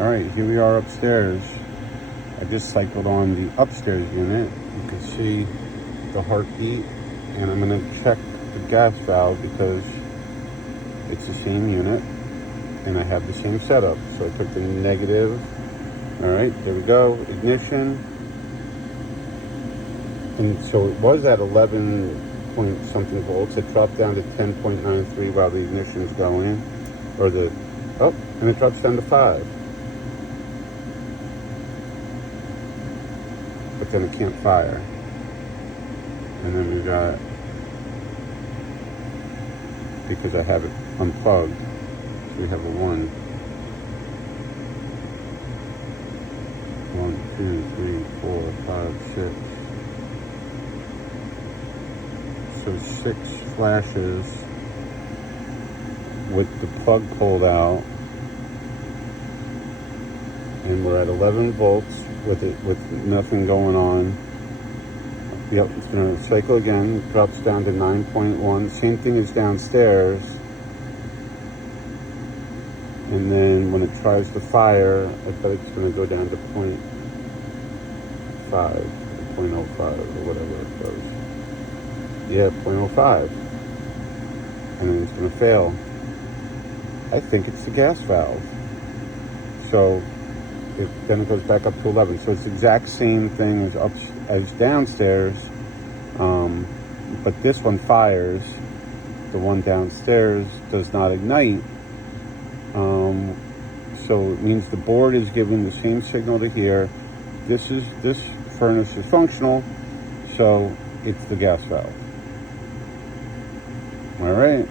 All right, here we are upstairs. I just cycled on the upstairs unit. You can see the heartbeat, and I'm gonna check the gas valve because it's the same unit and I have the same setup. So I took the negative. All right, there we go, ignition. And so it was at 11 point something volts. It dropped down to 10.93 while the ignition's going, and it drops down to 5. But then it can't fire. And then we got, because I have it unplugged, we have a 1. 1, 2, 3, 4, 5, 6. So 6 flashes with the plug pulled out, and we're at 11 volts with nothing going on. Yep, it's gonna cycle again. It drops down to 9.1. Same thing as downstairs. And then when it tries to fire, I bet it's gonna go down to 0.5, 0.05, or whatever it goes. Yeah, 0.05. And then it's gonna fail. I think it's the gas valve. So then it goes back up to 11. So it's the exact same thing as downstairs, but this one fires. The one downstairs does not ignite. So it means the board is giving the same signal to here. This furnace is functional, so it's the gas valve. All right.